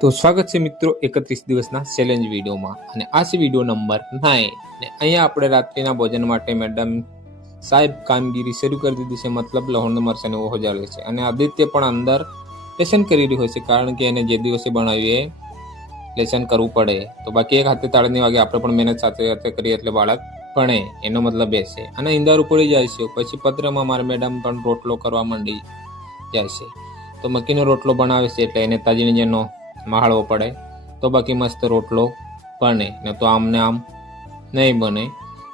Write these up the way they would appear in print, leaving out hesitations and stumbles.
તો સ્વાગત છે મિત્રો 31 દિવસના ચેલેન્જ વિડીયોમાં અને આ છે વિડીયો નંબર 9 ને અહીંયા આપણે રાત્રિના ભોજન માટે મેડમ સાહેબ કામગીરી શરૂ કરી દીધી છે, મતલબ લહણ મરચાં એવું હજાવે છે અને આદિત્ય પણ અંદર લેસન કરી રહ્યો છે કારણ કે એને જે દિવસે બનાવ્યું એ લેસન કરવું પડે. તો બાકી એક હાથે તાળની વાગે આપણે પણ મહેનત સાથે સાથે કરીએ એટલે બાળક ભણે, એનો મતલબ એ છે. અને ઈંદર ઉપડી જાય છે પછી પત્રમાં મારા મેડમ પણ રોટલો કરવા માંડી જાય છે. તો મકીનો રોટલો બનાવે છે એટલે એને તાજીને જેનો માળવો પડે તો બાકી મસ્ત રોટલો બને, ને તો આમને આમ નહીં બને.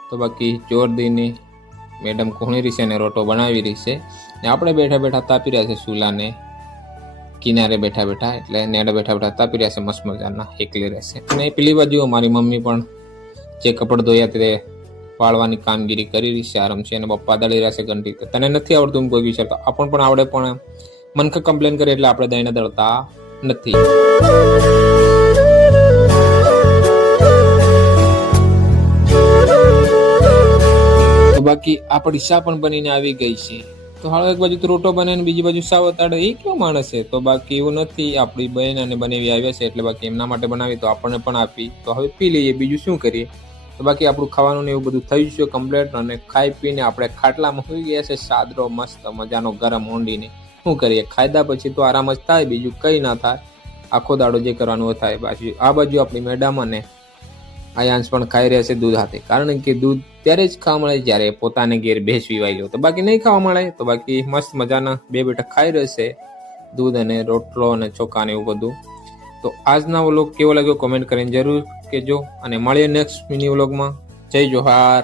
તો બાકી જોર દઈને મેડમ કૂણી રહી છે ને રોટલો બનાવી રહી છે ને આપણે બેઠા બેઠા તાપી રહ્યા છે ચૂલાને કિનારે બેઠા બેઠા, એટલે નેડે બેઠા બેઠા તાપી રહ્યા છે મસ્ત મજાના એકલી રહેશે. અને પેલી બાજુ મારી મમ્મી પણ જે કપડ ધોયા તે વાળવાની કામગીરી કરી રહી છે, આરામ છે. અને પપ્પા દળી રહ્યા છે ઘંટી. તને નથી આવડતું કોઈ વિચારતો આપણ પણ આવડે, પણ મનખ કમ્પ્લેન કરે એટલે આપણે દઈને દળતા નથી. તો બાકી આપણી શા પણ બનીને આવી ગઈ છે. તો હાલો એક બાજુ તો રોટો બને ને બીજી બાજુ સાવ અતાડે, એ કેવો માણસ છે. તો બાકી એવું નથી, આપણી બહેન અને બનેવી આવ્યા છે એટલે બાકી એમના માટે બનાવી તો આપણને પણ આપી, તો હવે પી લઈએ, બીજું શું કરીએ. તો બાકી આપણું ખાવાનું ને એવું બધું થઈ ગયું કમ્પ્લીટ અને ખાઈ પીને આપણે ખાટલામાં હોઈ ગયા છે સાદરો મસ્ત મજાનો ગરમ ઊંડીને. શું કરીએ, ખાધા પછી તો આરામ જ થાય, બીજું કંઈ ના થાય. આખો દાડો જે કરવાનું થાય. પાછું આ બાજુ આપણી મેડમ અને આયાંશ પણ ખાઈ રહ્યા છે દૂધ હાથે, કારણ કે દૂધ ત્યારે જ ખાવા મળે જ્યારે પોતાને ઘેર ભેંસ વીવાઈ લો, તો બાકી નહીં ખાવા મળે. તો બાકી મસ્ત મજાના બે બેટા ખાઈ રહેશે દૂધ અને રોટલો અને ચોખા ને એવું બધું. તો આજના વ્લોગ કેવો લાગ્યો કોમેન્ટ કરીને જરૂર કહેજો અને મળીએ નેક્સ્ટ મિની વ્લોગમાં. જય જોહાર.